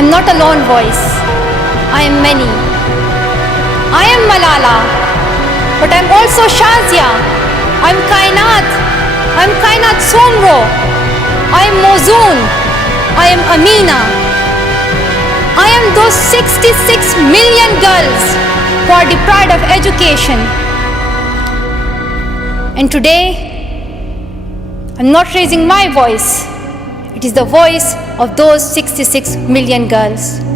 I'm not a lone voice. I am many. I am Malala, but I'm also Shazia. I'm Kainat. I'm Kainat Somro. I am Mozoon. I am Amina. I am those 66 million girls who are deprived of education. And today, I'm not raising my voice. It is the voice of those 66 million girls.